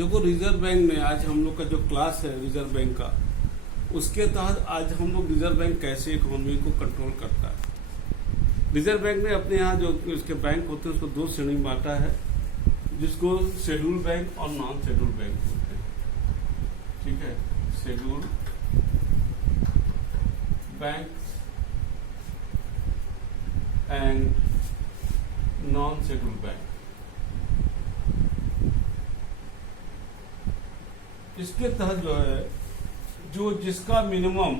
देखो, reserve bank में आज हम लोग का जो क्लास है रिजर्व बैंक का, उसके तहत आज हम लोग रिजर्व बैंक कैसे इकोनॉमी को कंट्रोल करता है। रिजर्व बैंक ने अपने यहाँ जो उसके बैंक होते हैं उसको दो श्रेणी में बांटा है, जिसको शेड्यूल बैंक और नॉन शेड्यूल बैंक होते हैं। ठीक है, schedule bank and non schedule bank. इसके तहत जो है, जो जिसका मिनिमम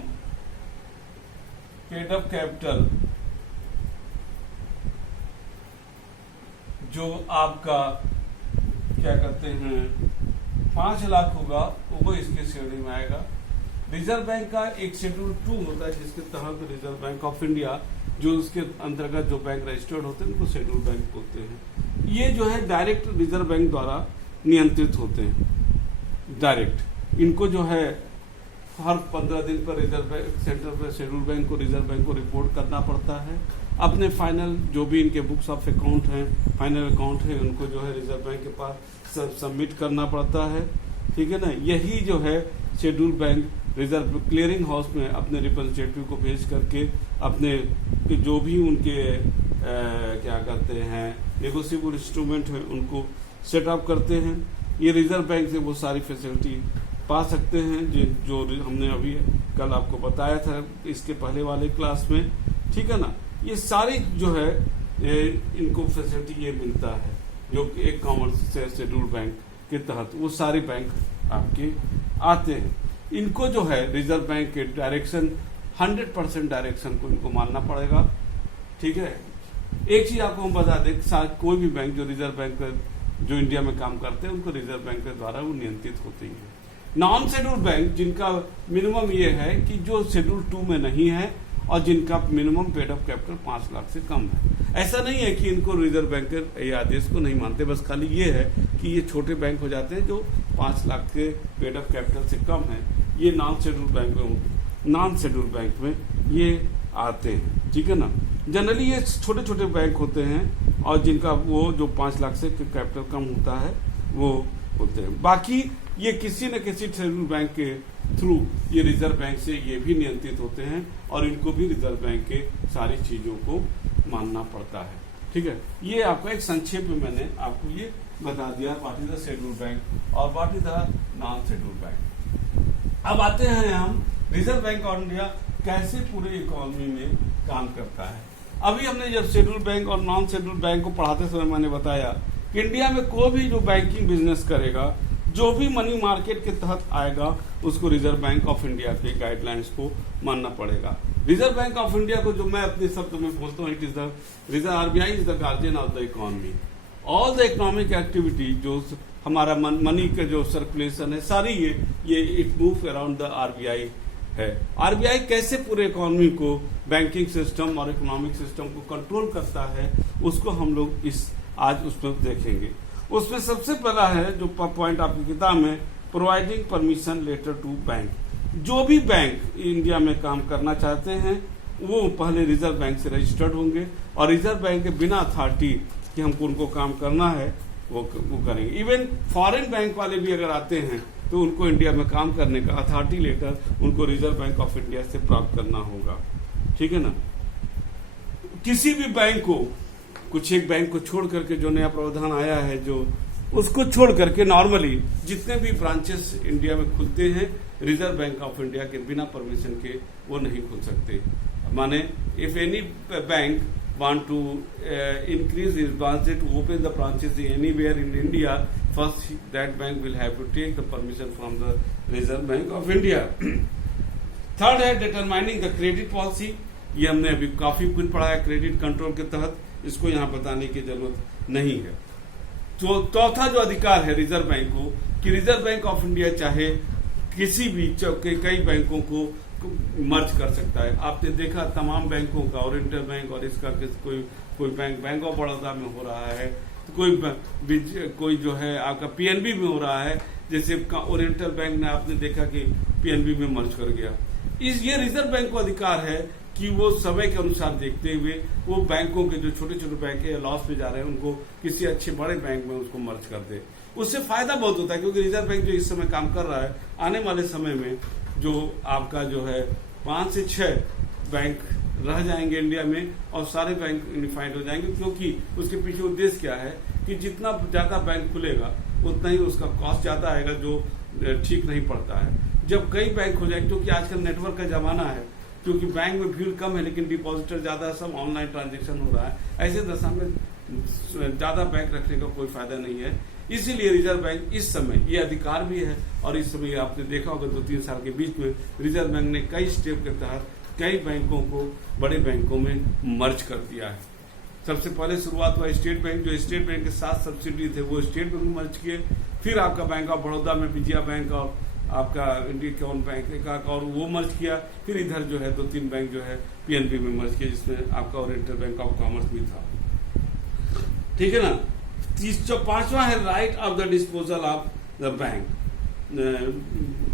पेड अप कैपिटल जो आपका क्या कहते हैं 5 लाख होगा, वो इसके श्रेणी में आएगा। रिजर्व बैंक का एक शेड्यूल 2 होता है, जिसके तहत रिजर्व बैंक ऑफ इंडिया जो उसके अंतर्गत जो बैंक रजिस्टर्ड होते हैं उनको शेड्यूल बैंक बोलते हैं। ये जो है डायरेक्ट रिजर्व बैंक द्वारा नियंत्रित होते हैं। डायरेक्ट इनको जो है हर 15 दिन पर रिजर्व बैंक सेंट्रल पर शेड्यूल बैंक को रिजर्व बैंक को रिपोर्ट करना पड़ता है। अपने फाइनल जो भी इनके बुक्स ऑफ अकाउंट हैं, फाइनल अकाउंट है, उनको जो है रिजर्व बैंक के पास सबमिट करना पड़ता है। ठीक है ना। यही जो है schedule bank reserve clearing house में अपने रिप्रेजेंटेटिव को भेज करके अपने जो भी उनके क्या कहते हैं नेगोशिएबल इंस्ट्रूमेंट है उनको सेटअप करते हैं। ये रिजर्व बैंक से वो सारी फैसिलिटी पा सकते हैं जो हमने अभी कल आपको बताया था इसके पहले वाले क्लास में। ठीक है ना। ये सारी जो है इनको फैसिलिटी ये मिलता है जो एक कॉमर्स शेड्यूल बैंक के तहत वो सारे बैंक आपके आते हैं। इनको जो है रिजर्व बैंक के डायरेक्शन 100% डायरेक्शन को इनको मानना पड़ेगा। ठीक है। एक चीज आपको हम बता दें, कोई भी बैंक जो रिजर्व बैंक जो इंडिया में काम करते हैं उनको रिजर्व बैंक के द्वारा वो नियंत्रित होती है। नॉन शेड्यूल बैंक जिनका मिनिमम ये है कि जो शेड्यूल 2 में नहीं है और जिनका minimum paid up capital 5 lakh से कम है। ऐसा नहीं है कि इनको रिजर्व बैंक के आदेश को नहीं मानते, बस खाली ये है कि ये छोटे बैंक हो जाते हैं जो 5 लाख के पेड अप कैपिटल से कम है। ये नॉन शेड्यूल बैंक में ये आते हैं। ठीक है ना। जनरली ये छोटे छोटे बैंक होते हैं और जिनका वो जो 5 लाख से कैपिटल कम होता है वो होते हैं। बाकी ये किसी न किसी शेड्यूल बैंक के थ्रू ये रिजर्व बैंक से ये भी नियंत्रित होते हैं और इनको भी रिजर्व बैंक के सारी चीजों को मानना पड़ता है। ठीक है। ये आपका एक संक्षेप में मैंने आपको ये बता दिया what is the schedule bank और what is the non schedule bank. अब आते हैं हम रिजर्व बैंक ऑफ इंडिया कैसे पूरे इकोनॉमी में काम करता है। अभी हमने जब शेड्यूल बैंक और नॉन शेड्यूल बैंक को पढ़ाते समय मैंने बताया कि इंडिया में कोई भी जो बैंकिंग बिजनेस करेगा, जो भी मनी मार्केट के तहत आएगा, उसको रिजर्व बैंक ऑफ इंडिया के गाइडलाइंस को मानना पड़ेगा। रिजर्व बैंक ऑफ इंडिया को जो मैं अपने शब्द में बोलता हूँ, it is the reserve RBI is the guardian of the economy. All the economic activity जो हमारा मनी का जो सर्कुलेशन है सारी ये it move around the RBI है। आरबीआई कैसे पूरे इकोनॉमी को बैंकिंग सिस्टम और इकोनॉमिक सिस्टम को कंट्रोल करता है उसको हम लोग आज उसमें देखेंगे। उसमें सबसे पहला है जो पॉइंट आपकी किताब में, providing permission letter to bank. जो भी बैंक इंडिया में काम करना चाहते हैं वो पहले रिजर्व बैंक से रजिस्टर्ड होंगे और रिजर्व बैंक के बिना अथॉरिटी कि हमको उनको काम करना है वो करेंगे। इवन फॉरेन बैंक वाले भी अगर आते हैं तो उनको इंडिया में काम करने का अथॉरिटी लेटर उनको रिजर्व बैंक ऑफ इंडिया से प्राप्त करना होगा। ठीक है ना। किसी भी बैंक को, कुछ एक बैंक को छोड़ करके जो नया प्रावधान आया है जो उसको छोड़ करके नॉर्मली जितने भी ब्रांचेस इंडिया में खुलते हैं रिजर्व बैंक ऑफ इंडिया के बिना परमिशन के वो नहीं खुल सकते। माने if any bank want to increase his branches to open the branches anywhere in India, first that bank will have to take the permission from the Reserve Bank of India. Third है determining the credit policy। ये हमने अभी काफी कुछ पढ़ा है credit control के तहत, इसको यहाँ बताने की जरूरत नहीं है। तो चौथा जो अधिकार है रिजर्व बैंक को कि रिजर्व बैंक ऑफ इंडिया चाहे किसी भी कई बैंकों को मर्ज कर सकता है। आपने देखा तमाम बैंकों का, ओरिएंटल बैंक और इसका कोई बैंक ऑफ बड़ौदा में हो रहा है, तो कोई जो है आपका पीएनबी में हो रहा है। जैसे ओरिएंटल बैंक ने आपने देखा कि पीएनबी में मर्ज कर गया। ये रिजर्व बैंक को अधिकार है कि वो समय के अनुसार देखते हुए वो बैंकों के जो छोटे छोटे बैंक है लॉस में जा रहे हैं उनको किसी अच्छे बड़े बैंक में उसको मर्ज कर दे। उससे फायदा बहुत होता है, क्योंकि रिजर्व बैंक जो इस समय काम कर रहा है, आने वाले समय में जो आपका जो है 5 से 6 बैंक रह जाएंगे इंडिया में और सारे बैंक यूनिफाइड हो जाएंगे, क्योंकि उसके पीछे उद्देश्य क्या है कि जितना ज्यादा बैंक खुलेगा उतना ही उसका कॉस्ट ज्यादा आएगा, जो ठीक नहीं पड़ता है। जब कई बैंक हो जाए, क्योंकि आजकल नेटवर्क का जमाना है, क्योंकि बैंक में भीड़ कम है लेकिन डिपॉजिटर ज्यादा है, सब ऑनलाइन ट्रांजेक्शन हो रहा है, ऐसे दशा में ज्यादा बैंक रखने का कोई फायदा नहीं है। इसीलिए रिजर्व बैंक इस समय ये अधिकार भी है, और इस समय आपने देखा होगा 2-3 साल के बीच में रिजर्व बैंक ने कई स्टेप के तहत कई बैंकों को बड़े बैंकों में मर्ज कर दिया है। सबसे पहले शुरुआत हुआ स्टेट बैंक, जो स्टेट बैंक के 7 सब्सिडी थे वो स्टेट बैंक में मर्ज किए। फिर आपका बैंक ऑफ बड़ौदा में विजया बैंक और आपका इंडियन बैंक का और वो मर्ज किया। फिर इधर जो है 2-3 बैंक जो है पीएनबी में मर्ज किया, जिसमें आपका ओरिएंटल बैंक ऑफ कॉमर्स भी था। ठीक है ना। 5वां है right of the disposal of the bank,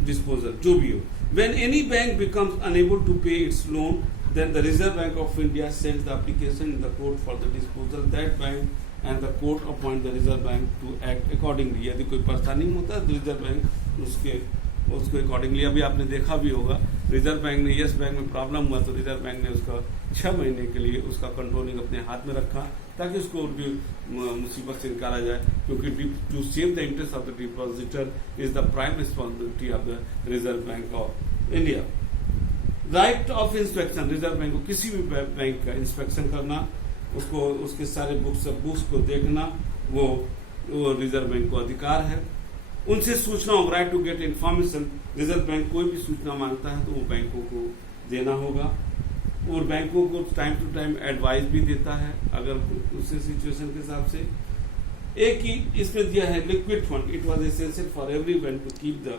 disposal जो भी हो। When any bank becomes unable to pay its loan, then the Reserve Bank of India sends the application in the court for the disposal that bank and the court appoint the Reserve Bank to act accordingly। यदि कोई परेशानी होता है तो reserve bank उसको accordingly, अभी आपने देखा भी होगा रिजर्व बैंक ने यस बैंक में प्रॉब्लम हुआ तो रिजर्व बैंक ने उसका 6 महीने के लिए उसका कंट्रोलिंग अपने हाथ में रखा ताकि उसको मुसीबत से निकाला जाए, क्योंकि to save the interest of the depositor is the prime responsibility of the Reserve Bank of India. Right of inspection, Reserve Bank को किसी भी बैंक का इंस्पेक्शन करना, उसको उसके सारे बुक्स को देखना, वो रिजर्व बैंक को अधिकार है। उनसे सूचना, right to get information, Reserve Bank कोई भी सूचना मांगता है तो वो बैंकों को देना होगा, और बैंकों को टाइम टू टाइम एडवाइस भी देता है अगर उसी सिचुएशन के हिसाब से। एक ही इसमें दिया है liquid fund, it was essential for every bank to keep the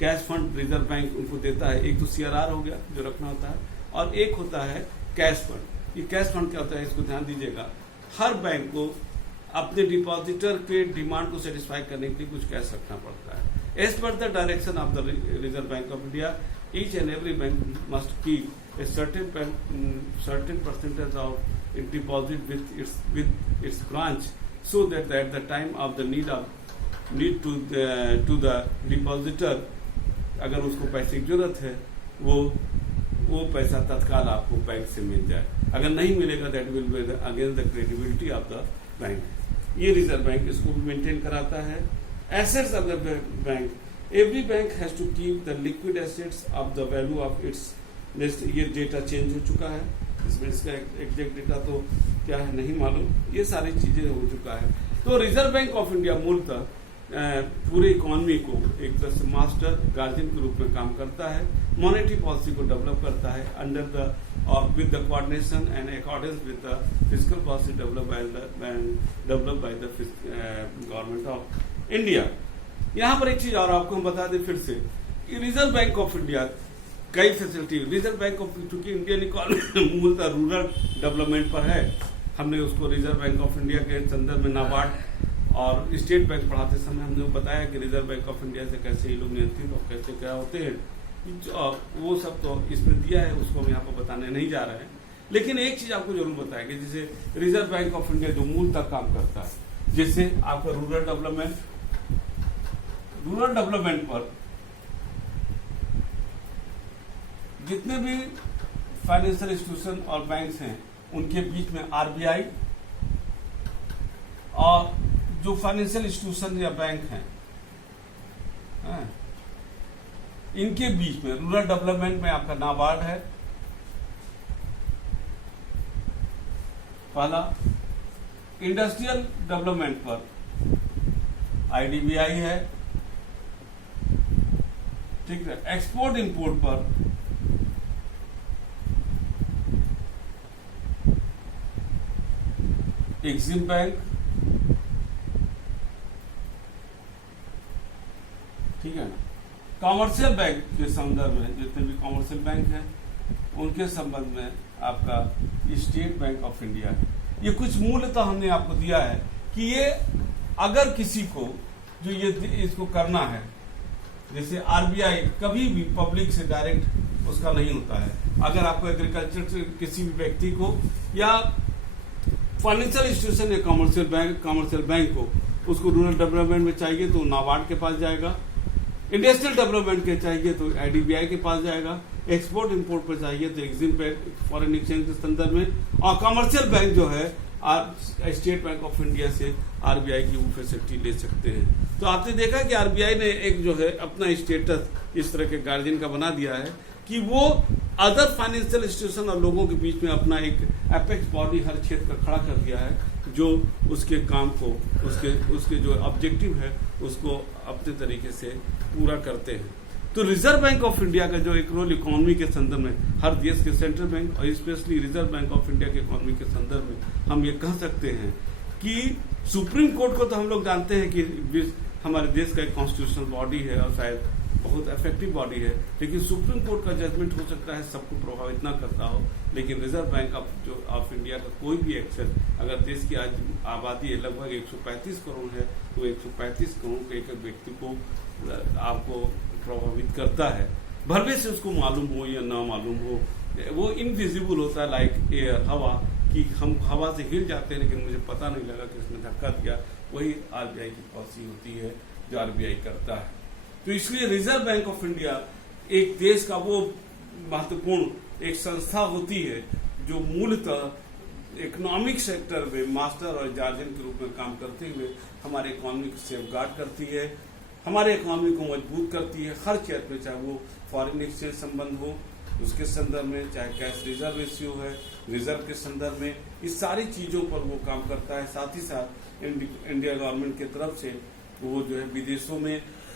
cash fund, Reserve Bank उनको देता है। एक तो सीआरआर हो गया जो रखना होता है, और एक होता है कैश फंड। ये कैश फंड क्या होता है इसको ध्यान दीजिएगा। हर बैंक को अपने डिपॉजिटर के डिमांड को सेटिस्फाई करने के लिए कुछ कैश रखना पड़ता है। As per the direction of the Reserve Bank of India, each and every bank must keep a certain percentage of its deposit with its branch, so that at the time of the need to the depositor, अगर उसको पैसे की जरूरत है वो पैसा तत्काल आपको बैंक से मिल जाए। अगर नहीं मिलेगा that will be against the credibility of the bank. ये रिजर्व बैंक इसको भी मेंटेन कराता है। Assets of the bank, every bank has to keep the liquid assets of the value of its list. ये डेटा चेंज हो चुका है, इसमें इसका एग्जैक्ट डेटा तो क्या है नहीं मालूम, ये सारी चीजें हो चुका है। तो रिजर्व बैंक ऑफ इंडिया मूलतः पूरे इकोनॉमी को एक तरह से मास्टर गार्जियन के रूप में काम करता है, मॉनेटरी पॉलिसी को डेवलप करता है under the with the coordination and accordance with the fiscal policy developed by the government of India। यहाँ पर एक चीज और आपको हम बता दें फिर से, रिजर्व बैंक ऑफ इंडिया कई फैसिलिटी, रिजर्व बैंक ऑफ, चूंकि इंडियन इकोनॉमी मूलतः रूरल डेवलपमेंट पर है, हमने उसको रिजर्व बैंक ऑफ इंडिया के संदर्भ में नाबार्ड और स्टेट बैंक पढ़ाते समय हमने बताया कि रिजर्व बैंक ऑफ इंडिया से कैसे ये लोग नियंत्रित और कैसे क्या होते हैं, वो सब तो इसमें दिया है, उसको हम यहाँ पर बताने नहीं जा रहे हैं। लेकिन एक चीज आपको जरूर बताएंगे, जैसे रिजर्व बैंक ऑफ इंडिया जो मूलतः काम करता है, जैसे आपका रूरल डेवलपमेंट पर जितने भी फाइनेंशियल इंस्टीट्यूशन और बैंक्स हैं उनके बीच में आरबीआई और जो फाइनेंशियल इंस्टीट्यूशन या बैंक हैं इनके बीच में रूरल डेवलपमेंट में आपका नाबार्ड है पहला, इंडस्ट्रियल डेवलपमेंट पर आईडीबीआई है, ठीक है, एक्सपोर्ट इंपोर्ट पर एक्सिम बैंक, ठीक है ना। कॉमर्शियल बैंक के संदर्भ में जितने भी कॉमर्शियल बैंक हैं उनके संबंध में आपका स्टेट बैंक ऑफ इंडिया है। ये कुछ मूलतः हमने आपको दिया है कि ये अगर किसी को जो ये इसको करना है, जैसे आरबीआई कभी भी पब्लिक से डायरेक्ट उसका नहीं होता है। अगर आपको एग्रीकल्चर से किसी भी व्यक्ति को या फाइनेंशियल इंस्टीट्यूशन या कमर्शियल बैंक को उसको रूरल डेवलपमेंट में चाहिए तो नाबार्ड के पास जाएगा, इंडस्ट्रियल डेवलपमेंट के चाहिए तो IDBI के पास जाएगा, एक्सपोर्ट इंपोर्ट पर चाहिए तो एक्सिम पे फॉरेन एक्सचेंज के संदर्भ में, और कमर्शियल बैंक जो है स्टेट बैंक ऑफ इंडिया से RBI की वो फैसिलिटी ले सकते हैं। तो आपने देखा कि RBI ने एक जो है अपना स्टेटस इस तरह के गार्जियन का बना दिया है कि वो अदर फाइनेंशियल इंस्टीट्यूशन और लोगों के बीच में अपना एक एपेक्स बॉडी हर क्षेत्र का खड़ा कर दिया है, जो उसके काम को उसके जो ऑब्जेक्टिव है उसको अपने तरीके से पूरा करते हैं। तो रिजर्व बैंक ऑफ इंडिया का जो एक रोल इकोनॉमी के संदर्भ में, हर देश के सेंट्रल बैंक और specially reserve Bank of India के इकोनॉमी के संदर्भ में हम ये कह सकते हैं कि सुप्रीम कोर्ट को तो हम लोग जानते हैं कि हमारे देश का एक कॉन्स्टिट्यूशनल बॉडी है और शायद बहुत इफेक्टिव बॉडी है, लेकिन सुप्रीम कोर्ट का जजमेंट हो सकता है सबको प्रभावित ना करता हो, लेकिन रिजर्व बैंक ऑफ इंडिया का कोई भी एक्शन, अगर देश की आज आबादी लगभग 135 करोड़ है तो 135 करोड़ के एक व्यक्ति को आपको प्रभावित करता है, भले से उसको मालूम हो या ना मालूम हो। वो इनविजिबल होता है, लाइक एयर, हवा, कि हम हवा से हिल जाते हैं लेकिन मुझे पता नहीं लगा कि उसने धक्का दिया। वही RBI की पॉलिसी होती है जो RBI करता है। तो इसलिए रिजर्व बैंक ऑफ इंडिया एक देश का वो महत्वपूर्ण एक संस्था होती है जो मूलतः इकोनॉमिक सेक्टर में मास्टर और गार्जियन के रूप में काम करते हुए हमारे इकोनॉमी को सेफगार्ड करती है, हमारे इकोनॉमी को मजबूत करती है हर क्षेत्र में, चाहे वो फॉरेन एक्सचेंज संबंध हो उसके संदर्भ में, चाहे कैश रिजर्व रेशियो है रिजर्व के संदर्भ में, इस सारी चीजों पर वो काम करता है। साथ ही साथ इंडिया गवर्नमेंट की तरफ से वो जो है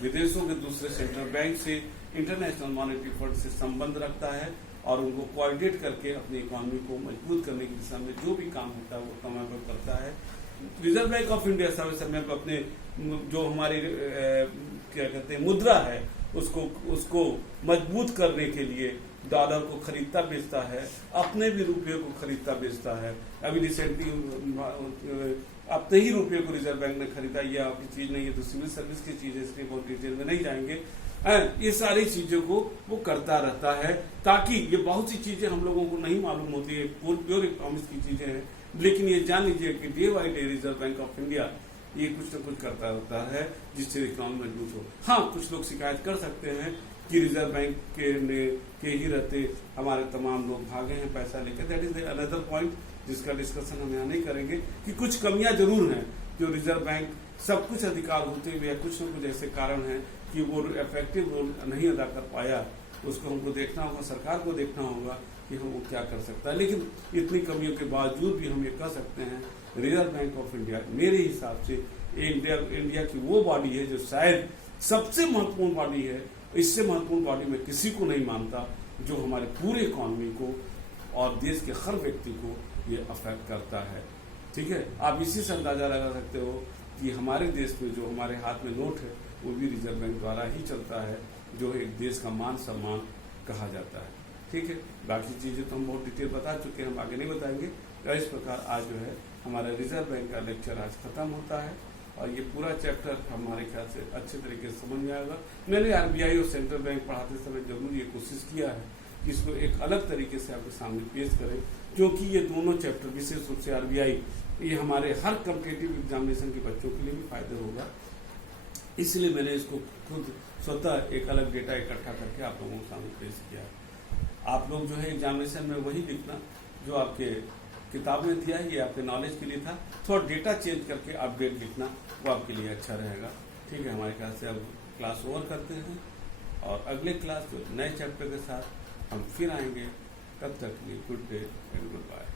विदेशों के दूसरे सेंट्रल बैंक से, इंटरनेशनल मॉनेटरी फंड से संबंध रखता है और उनको कोऑर्डिनेट करके अपनी इकोनॉमी को मजबूत करने की दिशा में जो भी काम होता है वो समय पर करता है। रिजर्व बैंक ऑफ इंडिया समय पर अपने जो हमारी क्या कहते हैं मुद्रा है उसको मजबूत करने के लिए डॉलर को खरीदता बेचता है, अपने भी रुपये को खरीदता बेचता है। अभी रिसेंटली अपने ही रुपये को रिजर्व बैंक ने खरीदा, ये आपकी चीज नहीं है तो सिविल सर्विस की चीज है, इसलिए बहुत डिटेल में नहीं जाएंगे। ये सारी चीजों को वो करता रहता है ताकि ये बहुत सी चीजें हम लोगों को नहीं मालूम होती है, प्योर इकोनॉमिक्स की चीजें हैं, लेकिन ये जान लीजिए कि day by day reserve Bank of India ये कुछ न कुछ करता रहता है जिससे इकोनॉमी मजबूत हो। हाँ, कुछ लोग शिकायत कर सकते हैं कि रिजर्व बैंक के ही रहते हमारे तमाम लोग भागे हैं पैसा लेकर, दैट इज अनदर पॉइंट जिसका डिस्कशन हम यहाँ नहीं करेंगे कि कुछ कमियां जरूर हैं जो रिजर्व बैंक सब कुछ अधिकार होते हुए या कुछ न कुछ ऐसे कारण हैं कि वो इफेक्टिव रोल नहीं अदा कर पाया, उसको हमको देखना होगा, सरकार को देखना होगा कि हम वो क्या कर सकता है। लेकिन इतनी कमियों के बावजूद भी हम ये कह सकते हैं रिजर्व बैंक ऑफ इंडिया मेरे हिसाब से इंडिया की वो बॉडी है जो शायद सबसे महत्वपूर्ण बॉडी है, इससे महत्वपूर्ण बॉडी में किसी को नहीं मानता, जो हमारे पूरे इकोनॉमी को और देश के हर व्यक्ति को ये अफेक्ट करता है। ठीक है, आप इसी से अंदाजा लगा सकते हो कि हमारे देश में जो हमारे हाथ में नोट है वो भी रिजर्व बैंक द्वारा ही चलता है, जो एक देश का मान सम्मान कहा जाता है। ठीक है, बाकी चीजें तो हम बहुत डिटेल बता चुके हैं, हम आगे नहीं बताएंगे। तो इस प्रकार आज जो है हमारा रिजर्व बैंक का लेक्चर आज खत्म होता है और ये पूरा चैप्टर हमारे ख्याल से अच्छे तरीके से समझ में आएगा। मैंने RBI और सेंट्रल बैंक पढ़ाते समय जरूर ये कोशिश किया है कि इसको एक अलग तरीके से आपके सामने पेश करें, क्योंकि ये दोनों चैप्टर विशेष रूप से RBI ये हमारे हर कॉम्पिटिटिव एग्जामिनेशन के बच्चों के लिए भी फायदा होगा, इसलिए मैंने इसको खुद स्वतः एक अलग डेटा इकट्ठा करके आप लोगों के सामने पेश किया। आप लोग जो है एग्जामिनेशन में वही लिखना जो आपके किताब में दिया है, ये आपके नॉलेज के लिए था, थोड़ा डेटा चेंज करके अपडेट लिखना वो आपके लिए अच्छा रहेगा। ठीक है, हमारे ख्याल से अब क्लास ओवर करते हैं और अगले क्लास जो नए चैप्टर के साथ हम फिर आएंगे। तब तक good day and good bye.